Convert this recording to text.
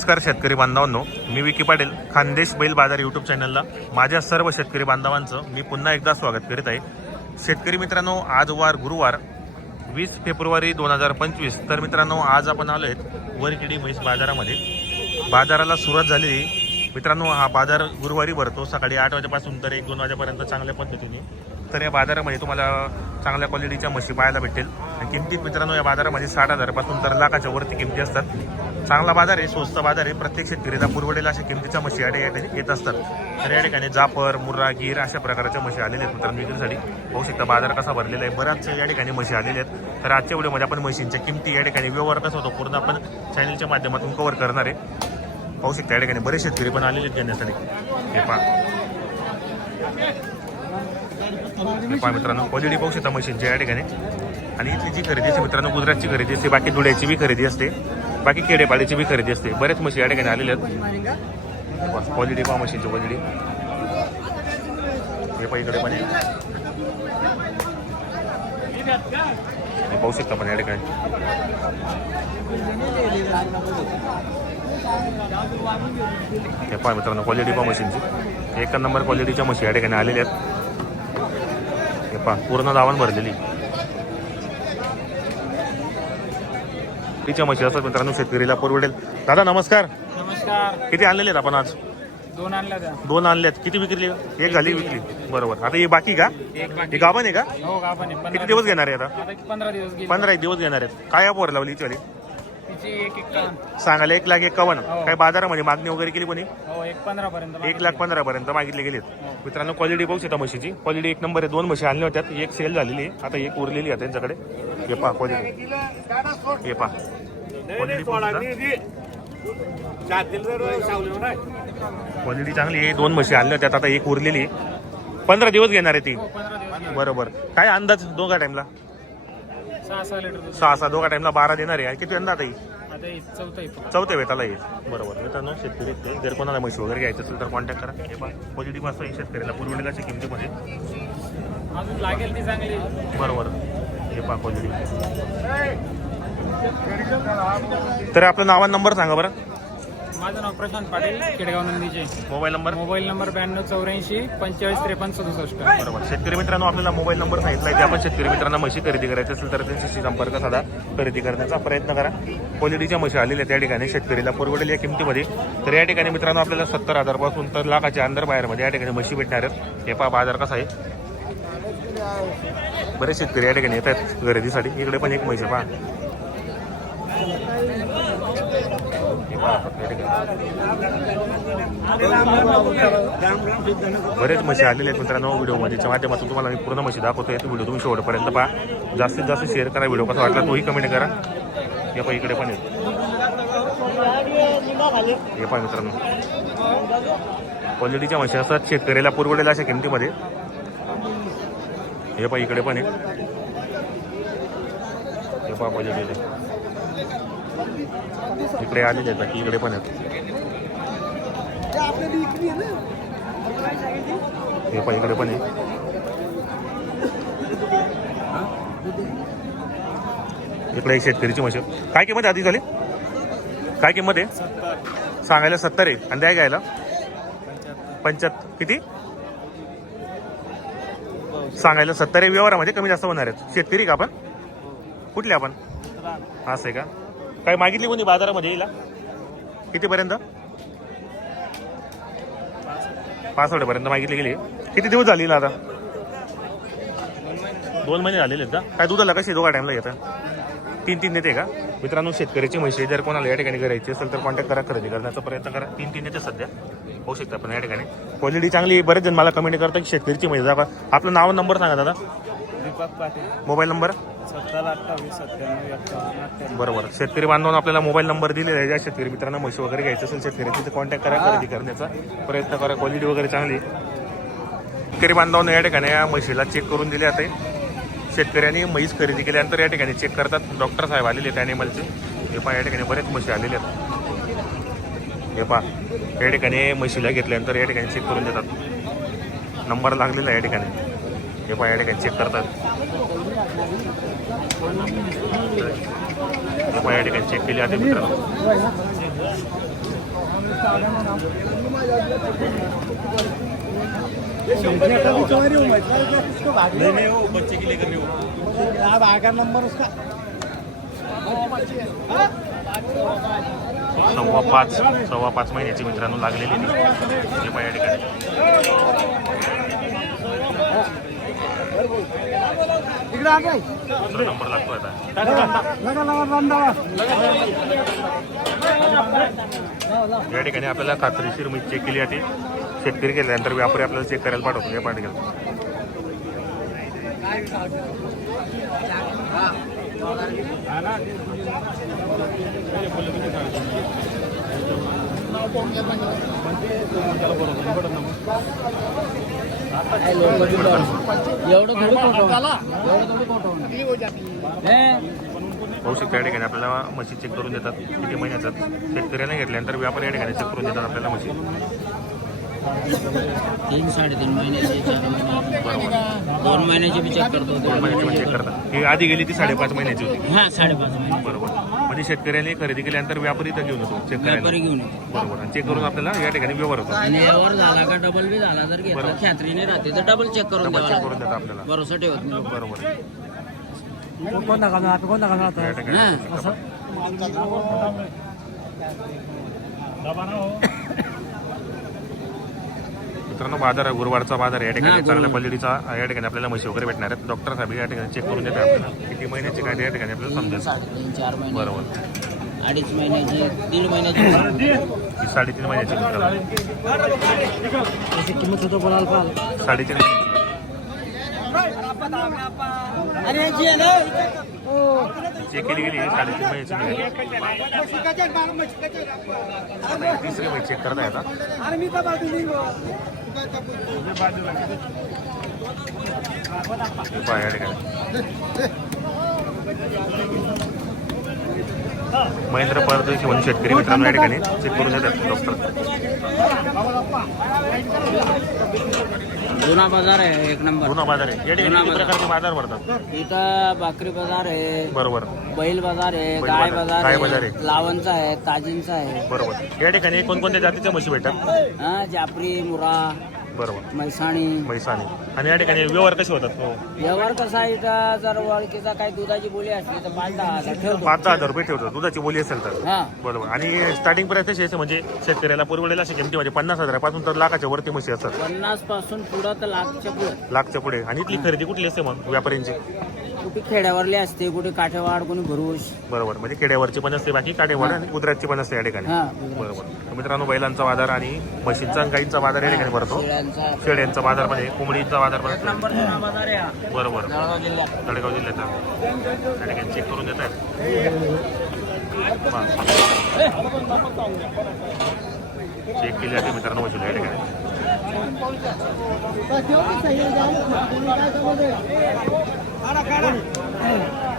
नमस्कार शेतकरी बांधवांनो मी विकी पाटील खानदेश बैल बाजार यूट्यूब चॅनलला माझ्या सर्व शेतकरी बांधवांचं मी पुन्हा एकदा स्वागत करीत आहे. शेतकरी मित्रांनो आज वार गुरुवार वीस फेब्रुवारी दोन हजार पंचवीस. तर मित्रांनो आज आपण आलो आहेत वरकिडी म्हैस बाजारामध्ये. बाजाराला सुरुवात झालेली मित्रांनो हा बाजार गुरुवारी भरतो. सकाळी आठ वाजेपासून तर एक दोन वाजेपर्यंत चांगल्या पद्धतीने. तर या बाजारामध्ये तुम्हाला चांगल्या क्वालिटीच्या म्हशी पाहायला भेटेल आणि किमतीत मित्रांनो या बाजारामध्ये साठ हजारापासून तर लाखाच्या वरती किमती असतात. चांगला बाजार आहे स्वस्त बाजार आहे. प्रत्येक शेतकरीला पुरवडेल अशा किमतीच्या म्हशी या ठिकाणी येत असतात. तर या ठिकाणी जाफर मुर्रा गीर अशा प्रकारच्या म्हशी आलेल्या आहेत मित्रांनो विक्रीसाठी. होऊ शकता बाजार कसा भरलेला आहे. बऱ्याच या ठिकाणी म्हशी आलेल्या आहेत. तर आजच्या व्हिडिओमध्ये आपण म्हशींच्या किमती या ठिकाणी व्यवहार कसा होतो पूर्ण आपण चॅनलच्या माध्यमातून कव्हर करणार आहे. पाहू शकता या ठिकाणी बरेच शेतकरी पण आलेले आहेत घेण्यासाठी. हे पहा. पहा मित्रांनो क्वालिटी पाहू शकता मशीनच्या या ठिकाणी. आणि इथली जी खरेदी असते मित्रांनो गुजरातची खरेदी असते बाकी धुळ्याची बी खरेदी असते. बाकी खेडेपाड्याची बी खरेदी असते. बरेच म्हशी या ठिकाणी आलेल्या आहेत. क्वालिटी पहा मशीनची क्वालिटी हे पहा इकडे पण पाहू शकता पण या ठिकाणी. हे पहा मित्रांनो क्वालिटी पहा मशीनची एक नंबर क्वालिटीच्या म्हशी या ठिकाणी आलेल्या आहेत. हे पहा पूर्ण दावण भरलेली. तिच्या म्हशी असतात. मित्रांनो शेतकरीला परवडेल. दादा नमस्कार. नमस्कार. किती आणलेले आहेत आपण आज? दोन आणल्या त्या दोन आणल्यात किती विकली एक झाली विकली बरोबर. आता ही बाकी का? एक ही गाभण आहे का? हो का आपण किती दिवस घेणार आहे आता? आता पंधरा दिवस गेले. पंधरा एक दिवस घेणार आहेत. काय पोर लावली हिची वाली? तिची एक एक सांगायला एक लाख एकावन्न हो. काय बाजारामध्ये मागणी वगैरे केली कोणी? हो एक पंधरा पर्यंत एक लाख पंधरा पर्यंत मागितले गेलेत मित्रांनो क्वालिटी पाहू शकता म्हशीची क्वालिटी एक नंबर आहे. दोन म्हशी आणल्या होत्या. एक सेल झालेली आहे. आता एक उरलेली आहे त्यांच्याकडे. हे पहा क्वालिटी हे पहा. क्वालिटी चांगली आहे. दोन म्हशी आणल्या होत्या. आता एक उरलेली. पंधरा दिवस घेणार आहे ती. बरोबर. काय अंदाज दोघा टाइमला सहा सहा दोघा टाइमला बारा देणार आहे. किती चौथं आहे चौथ्या वेताला येईल बरोबर. मित्रांनो शेतकरी जर कोणाला म्हशी वगैरे घ्यायचं असेल तर कॉन्टॅक्ट करा. हे क्वालिटी मस्त आहे शेतकऱ्याला. पुरवलेल्याच्या किमतीमध्ये लागेल ती चांगली. बरोबर. क्वालिटी तर आपलं नाव आणि नंबर सांगा बरं. माझं नाव Prashant Patil Khedgaon नंदीचे. Mobile number? Mobile number ब्याण्णव चौऱ्याऐंशी पंचेचाळीस त्रेपन्न सदुसष्ट. बरोबर. शेतकरी मित्रांनो आपल्याला मोबाईल नंबर सांगितला आहे आपण शेतकरी मित्रांना म्हशी खरेदी करायची असेल तर त्यांच्याशी संपर्क साधा. खरेदी करण्याचा प्रयत्न करा. क्वालिटीच्या म्हशी आलेल्या त्या ठिकाणी. शेतकरीला परवडेल या किमतीमध्ये. तर या ठिकाणी मित्रांनो आपल्याला सत्तर हजारपासून तर लाखाच्या अंदर बाहेरमध्ये या ठिकाणी म्हशी भेटणार आहेत. हे पहा बाजार कसा आहे. बरेच शेतकरी या ठिकाणी येतात खरेदीसाठी इकडे पण एक म्हशी पहा. बरेच म्हशी आलेले आहेत मित्रांनो व्हिडिओमध्येच्या माध्यमातून तुम्हाला मी पूर्ण म्हशी दाखवतोय. तो व्हिडिओ तुम्ही शेवटपर्यंत पहा. जास्तीत जास्त शेअर करा व्हिडिओ. कसा वाटला तोही कमेंट करा. हे पण इकडे पण आहे हे पहा मित्रांनो. क्वालिटीच्या म्हशी असतात. शेतकऱ्याला पुरवडेल अशा किमतीमध्ये. हे पहा इकडे पण आहे. हे पहा क्वालिटी इकडे आलेले आहेत बाकी इकडे पण आहेत. हे पण इकडे पण आहे. इकडे एक शेतकरीची म्हशी काय किंमत आहे आधी झाली? काय किंमत आहे? सांगायला सत्तर आहे. आणि द्या घ्यायला. पंच्याहत्तर. किती? सांगायला सत्तर व्यवहारामध्ये म्हणजे कमी जास्त होणार आहेत. शेतकरी का आपण? कुठले आपण? असं आहे का? काय मागितली कोणी बाजारामध्ये येईल कितीपर्यंत? पासवर्डपर्यंत मागितली गेली. किती दिवस झाली आता? दोन महिने झालेले आहेत का? काय दुधाला कशी दोघा टाइमला येतं. तीन तीन नेते का? मित्रांनो शेतकऱ्याची म्हशी जर कोणाला या ठिकाणी करायची असेल तर कॉन्टॅक्ट करा खरेदी करण्याचा प्रयत्न करा. तीन तीन नेते सध्या होऊ शकता पण या ठिकाणी. क्वालिटी चांगली आहे. बरेच जण मला कमेंट करतात की शेतकरीची म्हशी दाखवा. आपलं नाव नंबर सांगा दादा. दीपक पाटील. मोबाईल नंबर बरोबर. शेतकरी बांधवांना आपल्याला मोबाईल नंबर दिलेला आहे. ज्या शेतकरी मित्रांना म्हशी वगैरे घ्यायचं असेल शेतकरी तिथे कॉन्टॅक्ट करा खरेदी करण्याचा प्रयत्न करा. क्वालिटी वगैरे चांगली. शेतकरी बांधवांना या ठिकाणी या म्हशीला चेक करून दिले जाते शेतकऱ्यांनी म्हैस खरेदी केल्यानंतर या ठिकाणी चेक करतात. डॉक्टर साहेब आलेले आहेत ॲनिमलचे हे पहा या ठिकाणी बरेच म्हशी आलेले आहेत. हे पहा या ठिकाणी म्हशीला घेतल्यानंतर या ठिकाणी चेक करून देतात. नंबर लागलेला या ठिकाणी. हे पहा या ठिकाणी चेक करतात. हे पहा या ठिकाणी चेक केली आधी मित्रांनो. आधार नंबर उसका सव्वा पाच सव्वा पाच महिन्याची मित्रांनो लागलेली हे पहा या ठिकाणी. दुसरा नंबर लागतो. आता लगा लगा रंदावा या ठिकाणी आपल्याला खात्रीशीर मी चेक केली आहे शेतकरी केल्यानंतर व्यापारी आपल्याला चेक करायला पाठवतो म्हणजे या पाठी एवढं थोडी एवढं थोडी पाहू शकता या ठिकाणी आपल्याला म्हशी चेक करून देतात. किती महिन्याचं? शेतकऱ्याने घेतल्यानंतर व्यापारी या ठिकाणी चेक करून देतात आपल्याला म्हशी. तीन साडेतीन महिन्याची महिन्याची. दोन महिन्याची बी चेक करतो. दोन महिन्याची पण चेक करतात. ही आधी गेली ती साडेपाच महिन्याची होती. हा साडेपाच महिने बरोबर. म्हणजे शेतकऱ्याने खरेदी केल्यानंतर व्यापारी इथं घेऊन येतो. चेक व्यापारी घेऊन बरोबर. आणि चेक करून आपल्याला या ठिकाणी व्यवहार होतो. आणि यावर झाला का डबल बी झाला. जर घेतला खात्रीने राहते तर डबल चेक करून द्यावा चेक करून. देतात आपल्याला. भरोसा ठेवत नाही. बरोबर. कोणता करणार आपण कोणता ठिकाणी हा. असं मित्रांनो बाजार आहे गुरुवारचा बाजार आहे. या ठिकाणी चांगल्या. क्वालिटीचा या ठिकाणी आपल्याला म्हशी वगैरे भेटणार आहेत. डॉक्टर साहेब या ठिकाणी चेक करून देतात आपल्याला किती महिन्याचे काय या ठिकाणी आपल्याला समजेल. साडेतीन चार महिने. बरोबर. अडीच महिन्याची दीड महिन्याची. साडेतीन महिन्याची मित्रांनो. किंमत होतो पाहिजे. साडेतीन महिन्याची. चेक केली गेली साडेतीन महिन्याची निघाली. तिसरी महिने चेक करता येतात हे पहा महेंद्र परदेशी म्हणून शेतकरी मित्रांनो या ठिकाणी चेक करून देतात डॉक्टर जुना बाजार आहे एक नंबर. जुना बाजार आहे. या ठिकाणी जुना किती बाजार. प्रकारचे बाजार भरतात? इथं भाकरी बाजार आहे बरोबर. बैल बाजार आहे बैल गाय बाजार, बाजार गाय बाजार आहे. आहे. लावणचा आहे काजींचा आहे. बरोबर. या ठिकाणी कोणकोणत्या जातीच्या म्हशी भेटतात? हा जाफरी मुरा बरोबर म्हैसाणी. आणि या ठिकाणी व्यवहार कसे होतात? हो. व्यवहार कसा आहे इथं जर ओळखीचा काही दुधाची बोली असली तर पाच दहा हजार ठेवतो. पाच दहा हजार रुपये ठेवतो. दुधाची बोली असेल तर. हा. बरोबर. आणि स्टार्टिंग प्राइस कशी असते म्हणजे शेतकऱ्याला पुरवडेल अशी किमती? म्हणजे पन्नास हजारापासून तर लाखाच्या वरती म्हशी असतात. पन्नासपासून पुढं तर लाखच्या पुढं. लाखच्या पुढे. आणि इथली खरेदी कुठली असते मग? व्यापाऱ्यांची? कुठे खेड्यावरली असते कुठे काठेवाड कोणी भरूश बरोबर. म्हणजे खेड्यावरची पण असते बाकी काटेवाड आणि गुजरातची पण असते या ठिकाणी. हा बरोबर. तर मित्रांनो बैलांचा बाजार आणि म्हशींचा आणि गाईंचा बाजार या ठिकाणी भरतो. शेळ्यांचा. शेळ्यांचा बाजारमध्ये कोंबडीचा बाजार पण एक असतो नंबर जुना बाजार आहे हा. बरोबर. जळगाव जिल्ह्यात. तळेगाव जिल्ह्याचा त्या ठिकाणी चेक करून देत आहेत चेक केली जाते मित्रांनो वशिला या ठिकाणी. Cara, cara.